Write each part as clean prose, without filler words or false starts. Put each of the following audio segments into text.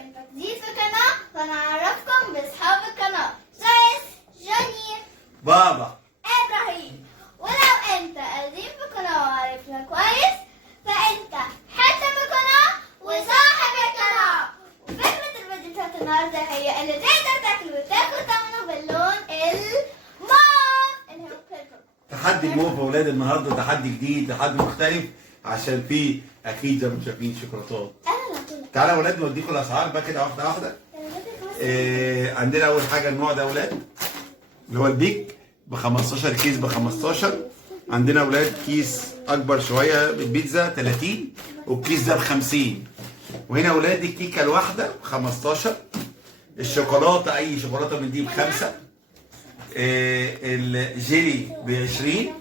انت جديد في القناة فنعرفكم باصحاب القناة جايس، جوني، بابا، ابراهيم. ولو انت قديم في القناة وعارفنا كويس فانت حتى من القناة وصاحب القناة. وفكرة الفيديو بتاعت النهاردة هي اللي تقدر تاكل وتاكل ثمنه باللون الموف اللي هو بيربل. تحدي الموف يا ولاد. النهارده تحدي جديد، تحدي مختلف، عشان فيه اكيد زي ما شايفين شوكولاتات. تعالى يا ولاد نوديكم الاسعار بقى كده واحده واحده. عندنا اول حاجه النوع ده يا ولاد اللي هو البيك ب 15 كيس ب 15. عندنا يا ولاد كيس اكبر شويه بالبيتزا 30 والكيس ده ب 50. وهنا يا ولاد الكيكه الواحده ب 15. الشوكولاته اي شوكولاته من دي بخمسه. الجيلي ب 20.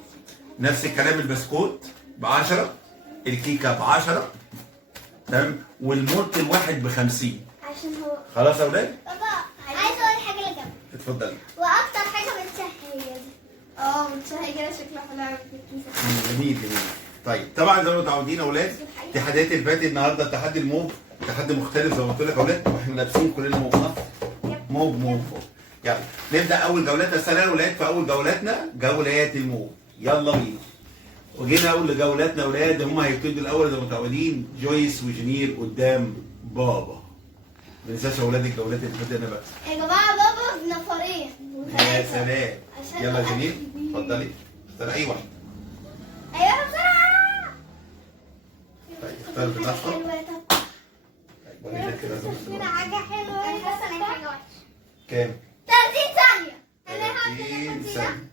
نفس الكلام البسكوت ب 10. الكيكه ب 10. تمام. والمولت الواحد ب 50. عشان هو خلاص يا ولاد؟ بابا عايزه اقول حاجه اللي جنبك. اتفضلي. واكتر حاجه متشهيه دي متشهيه شكلها حلو في الكيسه. جميل جميل. طيب طبعا زي ما متعودين يا اولاد التحديات اللي فاتت النهارده تحدي الموف، تحدي مختلف زي ما قلت لك يا اولاد، واحنا لابسين كلنا موف موف. يلا نبدا اول جولاتنا السنه يا اولاد. في اول جولاتنا جولات الموف، يلا بينا. وجينا اول جولاتنا يا اولاد هم هيبتدوا الاول زي ما متعودين جويس وجنير قدام بابا. ما ننساش يا اولاد الجولات اللي فاتت انا بس. يا جماعه بابا بنفرين. يا سلام. يلا جنير اتفضلي اختار اي واحده. ايوه بسرعه. طيب اختار بالاصفر. حلوه. طب ورينا كده زي ما هنا حاجه حلوه. انا حاسه ان حاجه وحشه. كام؟ 30 ثانيه. 30 ثانية.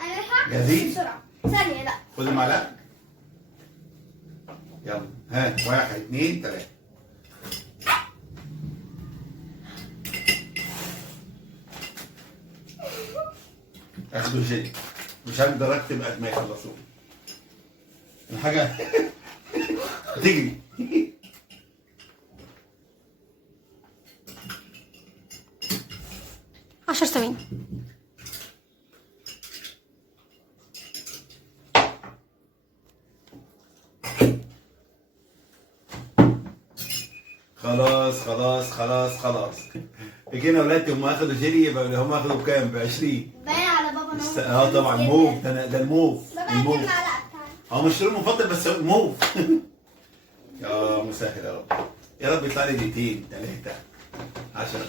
انا هحط جاهزين؟ بسرعه. ثانيه لا. خد المعلقة. يلا ها 1 2 3. اخدوا جيلي. مش عارف درجت بقى ما يخلصوه. الحاجة تجري. 10 ثواني. خلاص. جينا ولادي هم اخدوا جيلي يبقى هم اخدوا بكام؟ ب 20. باين على بابا ان هو طبعا موف. ده الموف. بابا الموف. المعلقه بتاعتي. هو مش لونه المفضل بس موف. يا مسهل يا رب. يا رب يطلع لي دقيقتين 3 10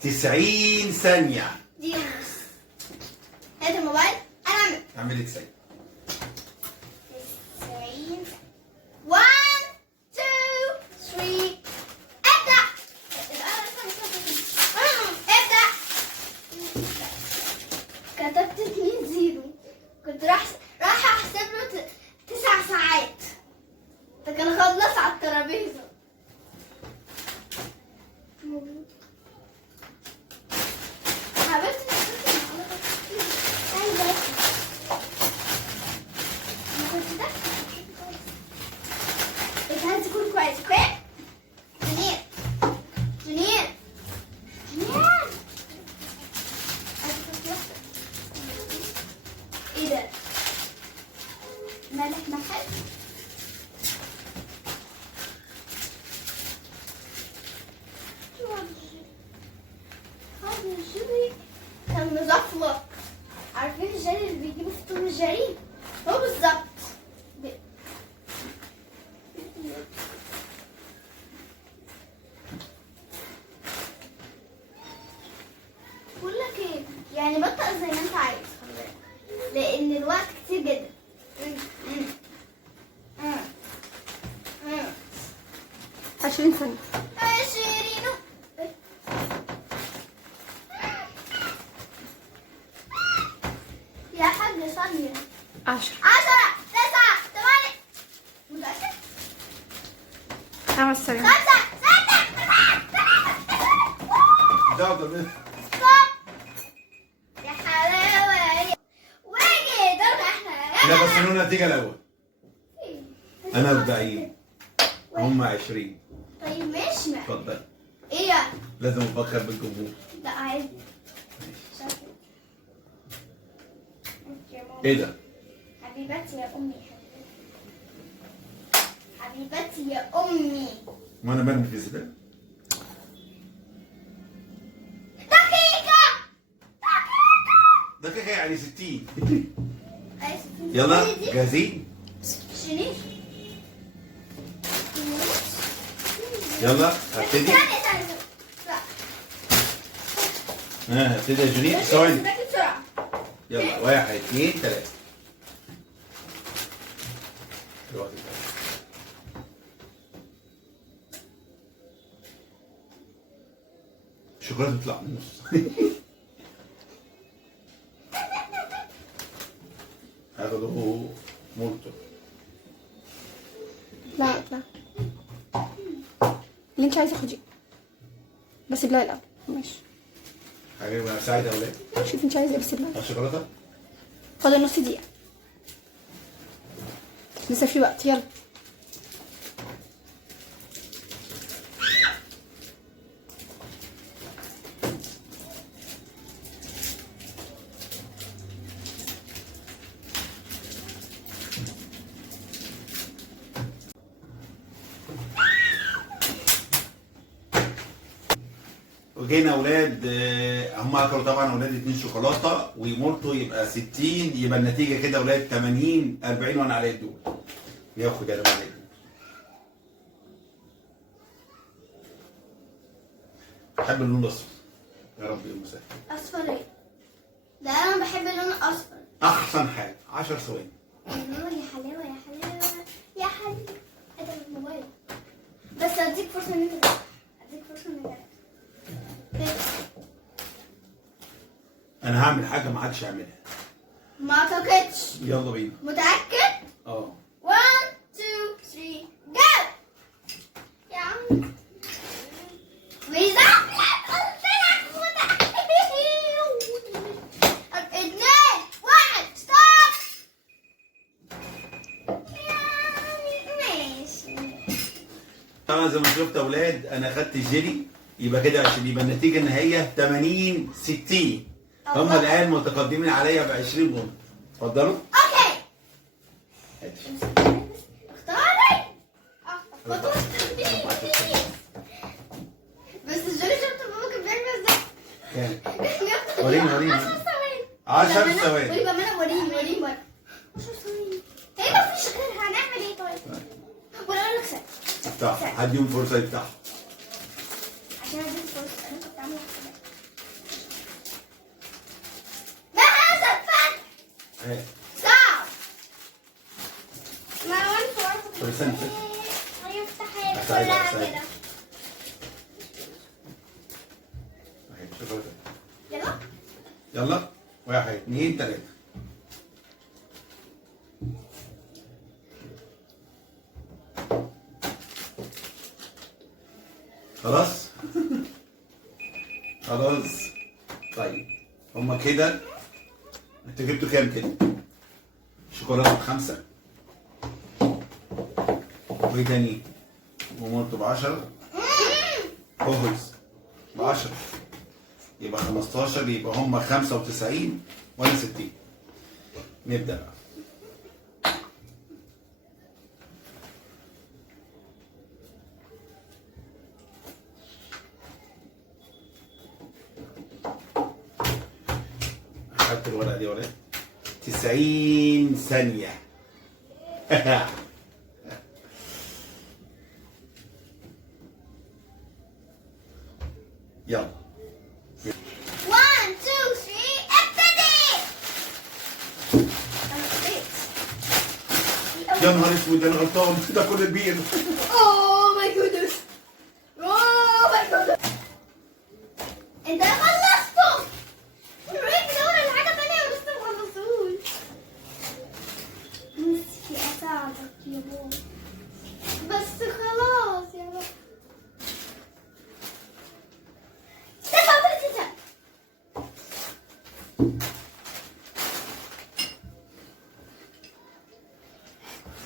90 ثانية. دي ونص. هات الموبايل. انا اعملي 90. 90. 1 2 3 ابدأ. ابدأ. كتبت 2 0. كنت راح احسب له 9 ساعات. ده كان خلص على الترابيزة. حبيبتي تكون كويس. اوكي جنير. ايه ده؟ مالك محل؟ هذا الجيلي كان مزفلق. عارفين الجيلي اللي بيجيبوا في توم الجري؟ هو بالظبط. بقول لك ايه، يعني بطأ زي ما انت عايز خلي بالك لان الوقت كتير جدا. 20 ثانية. 20. يا حاج ثانية. 10 10 9 8. متأكد؟ 5 ثواني. 5 6 ده يا حلاوة. واجي دورنا احنا. لا بس قولوا النتيجة الأول. أنا 40 هم 20. طيب ماشي. اتفضل. ايه يعني؟ لازم أفكر بالجمهور. لا عادي. إيه ده؟ حبيبتي يا امي. حبيبتي يا أمي. وانا برمي في الزباله. دقيقة. دقيقه يعني 60. أي ستين. يلا دي جاهزين؟ شنيش. يلا هبتدي. ثانية. لا. هبتدي يا جوني. ثواني. باكي بسرعة. يلا 1 2 3. الشوكولاته تطلع من النص. هاخده مولتو. لا لا، اللي انت عايزه خديه، بس بلا الاول. ماشي، حاجه بقى ساعد يا اولاد. شوف انت عايزه بس بلا. الشوكولاته فاضل نص دقيقه، لسه في وقت. يلا وجينا اولاد هم اكلوا طبعا اولاد 2 شوكولاته ومولتو يبقى 60، يبقى النتيجه كده اولاد 80 40 وانا عليا الدور. ياخد انا عليا الدور. بحب اللون الاصفر. يا رب يوم مسهل. أصفر إيه؟ ده أنا بحب اللون الأصفر. احسن حاجه 10 ثواني. الله يا حلاوة يا حلاوة يا حلاوة. إيه ده الموبايل؟ بس أديك فرصة إن أنت تلعب. أديك فرصة إن أنت تلعب. انا هعمل حاجه ما حدش يعملها. ما أعتقدش. يلا بينا. متأكد؟ 1 2 3 جو. يا عم ويزعق. قلت لك متأكد. 2 1 ستوب. ماشي. طبعا زي ما شفت يا اولاد انا خدت الجيلي، يبقى كده عشان يبقى النتيجه النهائيه 80 60. هم الان متقدمين عليا ب 20 بونت. اتفضلوا. اوكي. اختاري. بس الجولي شفت بابا كان بيعمل ازاي؟ كام؟ وريني 10 ثواني. 10 ثواني. وريني بامانه، وريني بقى. 10 ثواني. هي ما فيش غيرها، هنعمل ايه طيب؟ ولا اقول لك سهل. افتحوا، هديهم فرصه يفتحوا. عشان اديك فرصه انا كنت عامله حسابات. ما هذا الفن؟ صعب. مروان صور. طب استنى. هيفتحها لي أساعدك، كلها أساعدك. كده. اهي شوكولاته. يلا. يلا 1 2 3. خلاص. خلاص. طيب هما كده انتوا جبتوا كام كده؟ شوكولاته ب5 وايه تاني؟ ومولتو ب10 هوهوز ب10 يبقى 15، يبقى هما 95 وانا 60. نبدأ بقى. خدت الورقة دي ولا 90 ثانية. يلا 1 2 3 ابتدي. انا ابتديت. يا نهار اسود انا غلطان. ده كل البير. اوه ماي جودنس. اوه ماي جودنس. انت خلصته. روح دور على حاجه ثانيه ولسه ما خلصتوش. نفسي اساعدك يا بابا بس خلاص يا بابا. 39 سنة.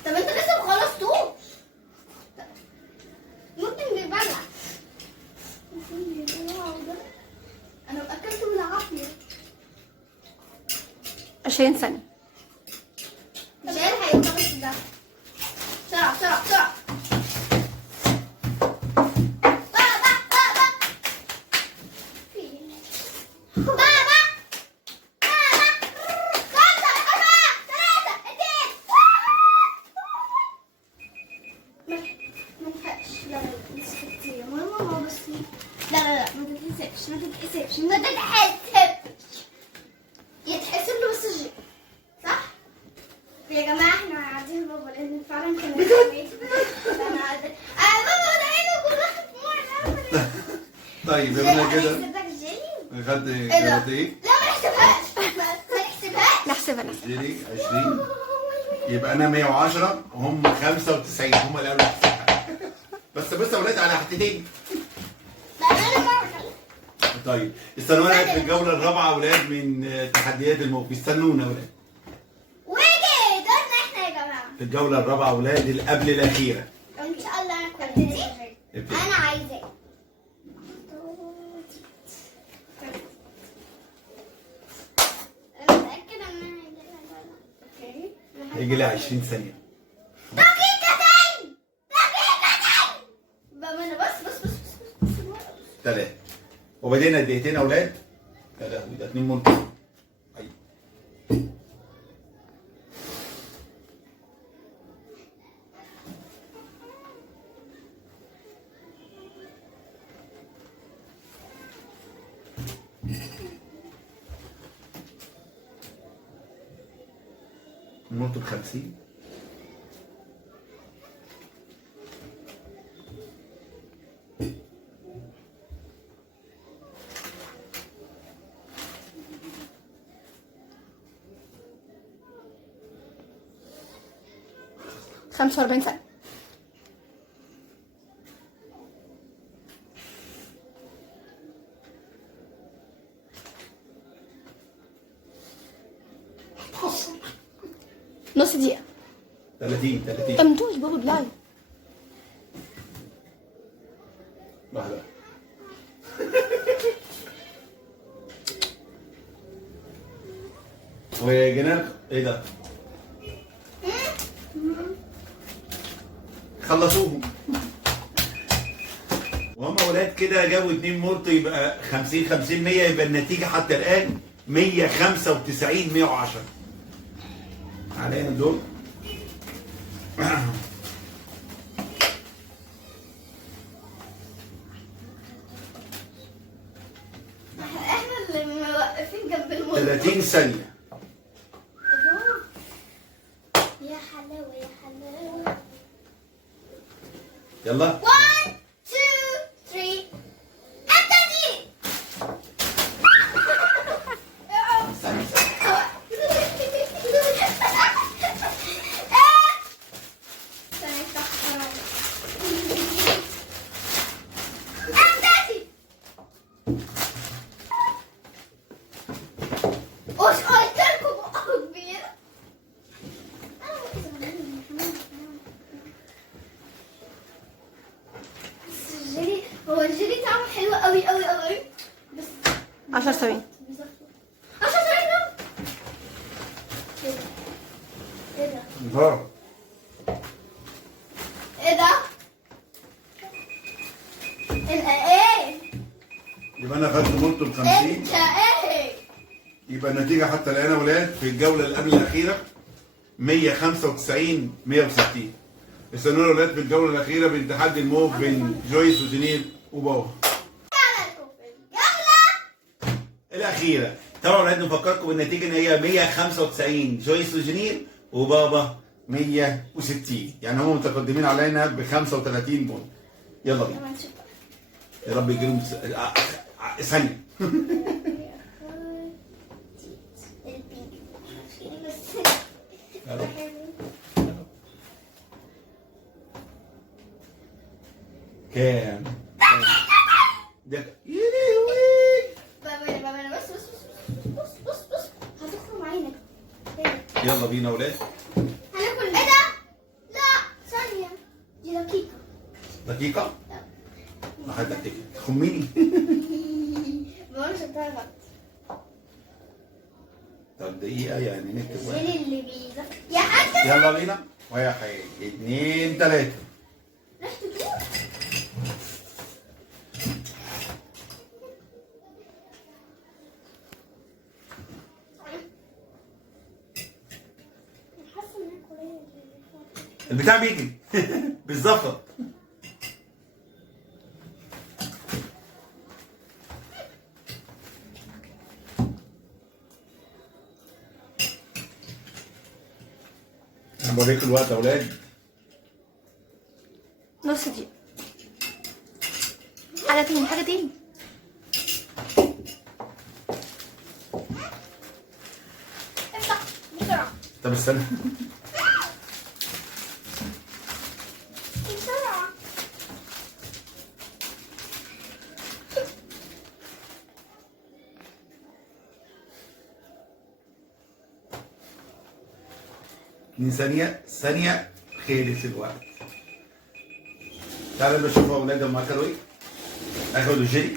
طب انت لسه ما خلصتوش. ممكن بيبلع. انا اكلته بالعافيه. 20 ثانيه. مش هيلحق يخلص ده. بسرعه بسرعه بسرعه. ما تحقش. لا لا بس كتير ماما بس. لا لا لا ما تتحسبش ما تتحسبش ما تتحسبش. يتحسب له بس الجي صح؟ يا جماعة احنا قاعدين بابا لأن فعلا كان بجد؟ أنا قاعدة بابا ده عينه كلها دموع. طيب يبقى كده هنحسبك جيلي؟ خدت إيه؟ ايه؟ لا ما نحسبهاش ما نحسبهاش. نحسبها جيلي 20. يبقى انا 110 وهم 95 هم اللي قبل الحساب. بس يا ولاد على حتتين. بأمانة مرة. طيب استنونا في الجوله الرابعه ولاد من تحديات الموقف. استنونا ولاد ويجي دورنا احنا يا جماعة. في الجوله الرابعه ولاد اللي قبل الاخيره. ان شاء الله انا كويس. ابتدي. انا عايزاه. انا متأكدة ان انا اوكي. هيجي لي 20 ثانيه. دقيقتين. بأمانة بس 3 وبدينا دقيقتين يا اولاد. يا لهوي ده 2 منطق. أيوة. نقطة 50. خمسة وأربعين سنة. نص دقيقة. 30 ممدوش بابا بلاي. واحدة. وجنان ايه ده؟ خلصوهم. وهم اولاد كده جابوا 2 مرط يبقى 50 50 100 يبقى النتيجة حتى الآن 195 110. علينا الدور. احنا اللي موقفين جنب الموت. 30 ثانية. يا حلاوة يا حلاوة. يلا 1 2 3 ابتدي. هو الجيلي طعمه حلو قوي قوي قوي بس 10 ثواني. 10 ثواني. ايه ده؟ انهار. ايه ده؟ ايه؟ يبقى انا خدت مرط ب 50. انت ايه؟ يبقى النتيجة حتى الآن يا ولاد في الجولة اللي قبل الأخيرة 195 160. استنونا يا ولاد في الجولة الأخيرة بين تحدي الموف بين جويس وجنير وبابا. الأخيرة طبعا يا ولاد نفكركم بالنتيجة إن هي 195 جويس وجنير وبابا 160. يعني هم متقدمين علينا ب 35 بونت. يلا بينا. يا رب يجيلهم ثانية. كام؟ ده بابا بص هتخرم عينك. يلا بينا يا ولاد. هناكل ايه ده؟ لا ثانية دي دقيقة. دقيقة؟ واحد دقيقة خميني. بقول شطها غلط. طب دقيقة يعني نكتب واحد. الجيل اللي بيزق يا حاجة. يلا بينا. 1 2 3. ريحته تروح. البتاع بيجري. بالزفر. انا بوريكم الوقت يا اولاد. نص دقيقة. حاجة تاني حاجة تاني. افتح بسرعة طب استنى. بسرعة. 2 ثانية، ثانية خلص الوقت. تعالوا نشوف اولاد هم اكلوا ايه. اخدوا الجيلي.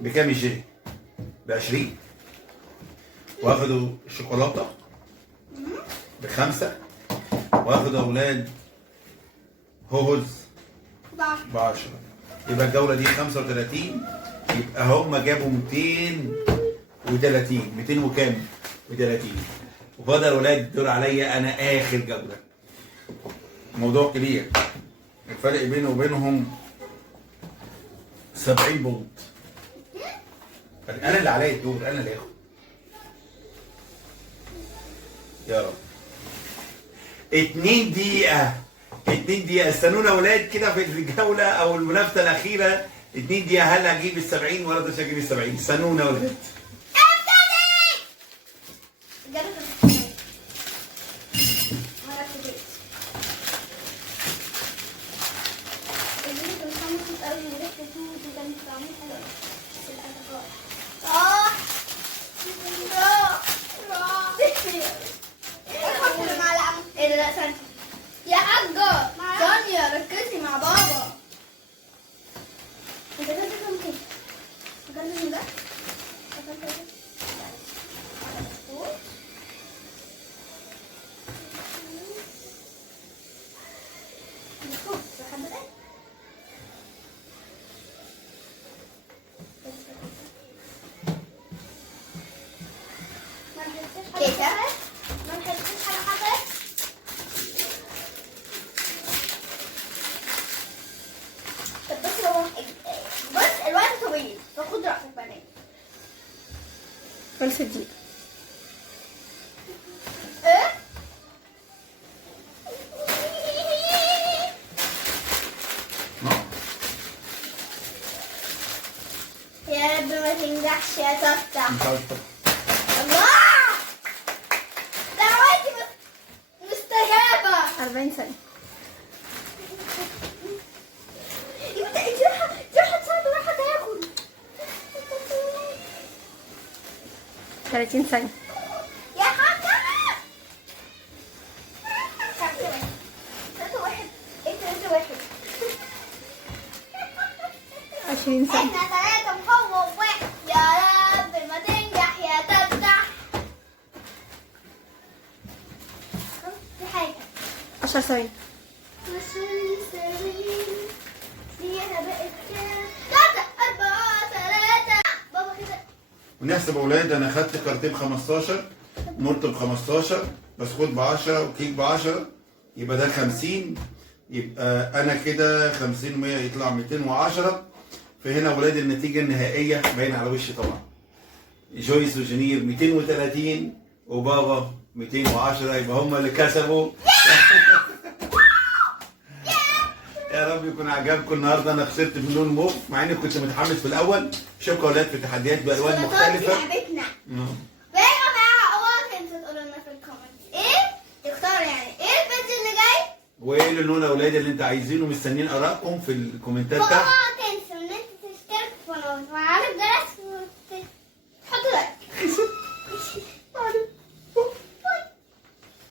بكام الجيلي؟ ب20. واخدوا الشوكولاتة ب5. واخدوا اولاد هوز ب10. يبقى الجولة دي 35. يبقى هم جابوا 230. 200 وكام؟ و30. وفضل الولاد الدور عليا انا اخر جوله. موضوع كبير. الفرق بينه وبينهم 70 بونت. انا اللي عليا الدور، انا اللي اخد. يا رب. 2 دقيقة. 2 دقيقة. استنونا يا ولاد كده في الجولة أو المنافسة الأخيرة. 2 دقيقة. هل هجيب ال70 ولا مش هجيب ال70؟ استنونا يا ولاد. يا حاجة ثانية ركزي مع بابا. انت جايبه كام كده؟ جايبه ده؟ كيكة؟ ما نحسش حاجة حصلت؟ طب بص هو بص الوقت طويل فخد راحتك بنات. خلصت دقيقة. ايه؟ يا رب ما تنجحش يا تفتح. مش عارف. الله دعواتي مستجابة. 40 ثانية. يبقى انت رايحة تساعد رايحة تاكل. 30 ثانية. يا حاجة 3-1. انت 1. 20 ثانية. احنا 3 وهو 1. يا رب ما تنجح يا تفتح. في حاجة 10 ثواني. فيها بقت كام؟ 3-4-3. بابا كده. ونحسب اولاد انا خدت كارتين 15. نورت ب15. بسكوت ب10 وكيك ب10. يبقى ده 50. يبقى انا كده 50 و100 يطلع 210. فهنا اولاد النتيجه النهائيه باينه على وشي طبعا. جويس وجنير 230 وبابا 210. يبقى هم اللي كسبوا. يا رب يكون عجبكم النهارده. انا خسرت بلون موف مع اني كنت متحمس في الاول. شوفوا اولاد في تحديات بالوان مختلفه. لعبتنا. بقى يا جماعه اوعوا تنسوا تقولوا لنا في الكومنت ايه تختاروا يعني ايه الفيديو اللي جاي. وايه اللون اولاد اللي انتوا عايزينه. مستنيين ارائكم في الكومنتات تحت.